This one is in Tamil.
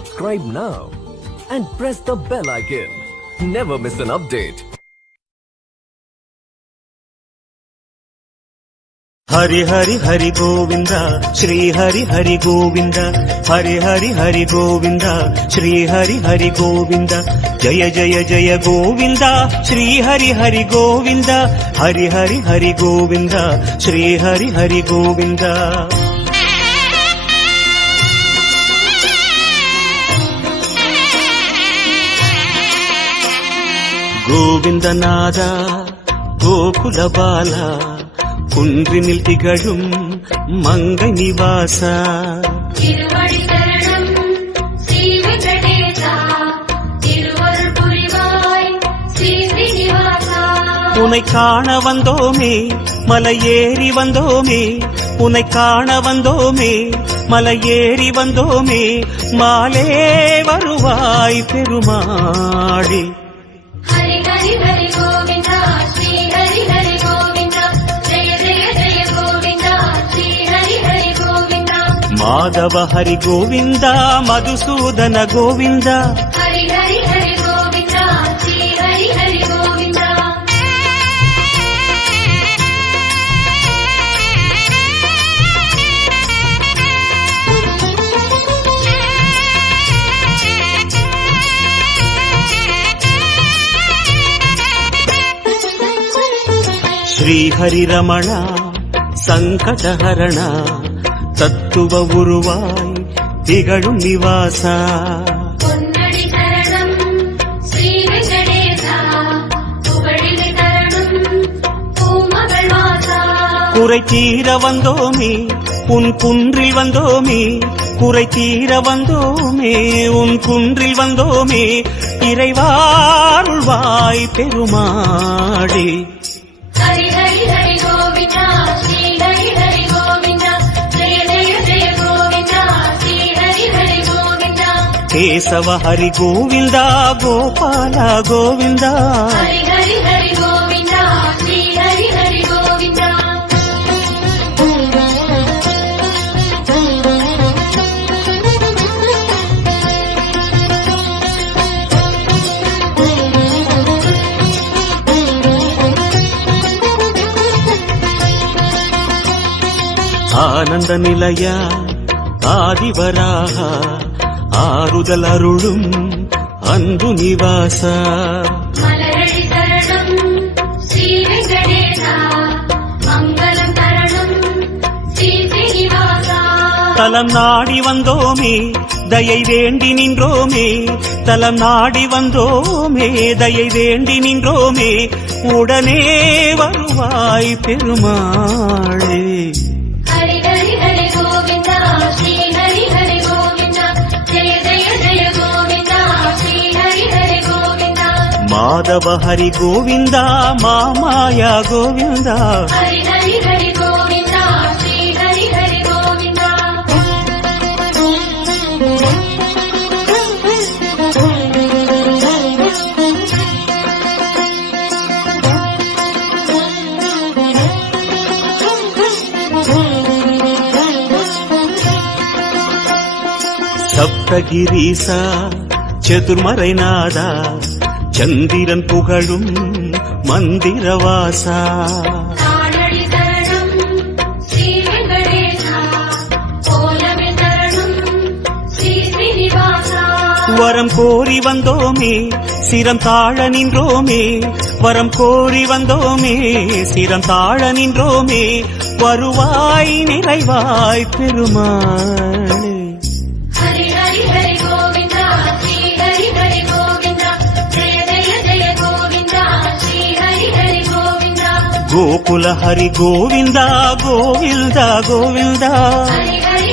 Subscribe now and press the bell icon. Never miss an update. Hari Hari Hari Govinda, Shri Hari Hari Govinda, Hari Hari Hari Govinda, Shri Hari Hari Govinda, Jaya Jaya Jaya Govinda, Shri Hari Hari Govinda, Hari Hari Hari Govinda, Shri Hari Hari Govinda. Govinda Nada, Gokula Bala, குன்றினில் திகழும் மங்கை நிவாசா திருவடி சரணம் ஸ்ரீ வெங்கடேசா திருவருள் புரிவாய் ஸ்ரீ ஸ்ரீனிவாசா உன்னை காண வந்தோமே மலையேறி வந்தோமே உன்னை காண வந்தோமே மலையேறி வந்தோமே மாலே வருவாய் பெருமாளே ஹரி ஹரி ஹரி கோவிந்தா ஸ்ரீ ஹரி ஹரி கோவிந்தா ஜெய ஜெய ஜெய கோவிந்தா ஸ்ரீ ஹரி ஹரி கோவிந்தா மாதவ ஹரி கோவிந்தா மதுசூதன கோவிந்தா ஹரி ஹரி ஹரி கோவிந்தா ஸ்ரீ ஹரி ஹரி கோவிந்தா ஸ்ரீ ஹரி ரமணா சங்கடஹரணா தத்துவ உருவாய் திகழும் நிவாசா பொன்னடி சரணம் ஸ்ரீ வெங்கடேசா புகழினை தரணும் பூமகள் வாசா குறை தீர வந்தோமே உன் குன்றில் வந்தோமே குறை தீர வந்தோமே உன் குன்றில் வந்தோமே இறைவாருள்வாய் பெருமாளே ஹரி ஹரி ஹரி கோவிந்தா ஸ்ரீ ஹரி ஹரி கோவிந்தா ஜெய ஜெய ஜெய கோவிந்தா ஸ்ரீ ஹரி ஹரி கோவிந்தா கேசவ ஹரி கோவிந்தா கோபால கோவிந்தா ஹரி ஹரி ஹரி கோவிந்தா ஸ்ரீ ஹரி ஹரி கோவிந்தா ஆனந்த நிலையா ஆதிவராக ஆறுதல் அருளும் அன்பு நிவாசா மலரடி சரணம் ஸ்ரீ வெங்கடேசா மங்களம் தரணும் ஸ்ரீ ஸ்ரீனிவாசா தலம் நாடி வந்தோமே தயை வேண்டி நின்றோமே தலம் நாடி வந்தோமே தயை வேண்டி நின்றோமே உடனே வருவாய் பெருமாளே ஹரி ஹரி ஹரி கோவிந்தா ஸ்ரீ ஹரி ஹரி கோவிந்தா ஜெய ஜெய ஜெய கோவிந்தா ஸ்ரீ ஹரி ஹரி கோவிந்தா மாதவ ஹரி கோவிந்தா மாமாயா கோவிந்தா ஹரி ஹரி ஹரி கோவிந்தா ஸ்ரீ ஹரி ஹரி கோவிந்தா சப்தகிரீசா சதுர்மறைநாதா சந்திரன் புகழும் மந்திரவாசா தானடி சரணம் ஸ்ரீ வெங்கடேசா கோலமே சரணம் ஸ்ரீ ஸ்ரீனிவாசா வரம் கோரி வந்தோமே சிரம் தாழ நின்றோமே வரம் கோரி வந்தோமே சிரம் தாழ நின்றோமே வருவாய் நிறைவாய் பெருமாளே ஹரி ஹரி ஹரி கோவிந்தா ஸ்ரீ ஹரி ஹரி கோவிந்தா ஜெய ஜெய ஜெய கோவிந்தா ஸ்ரீ ஹரி ஹரி கோவிந்தா கோகுல ஹரி கோவிந்தா கோவிந்தா கோவிந்தா ஹரி ஹரி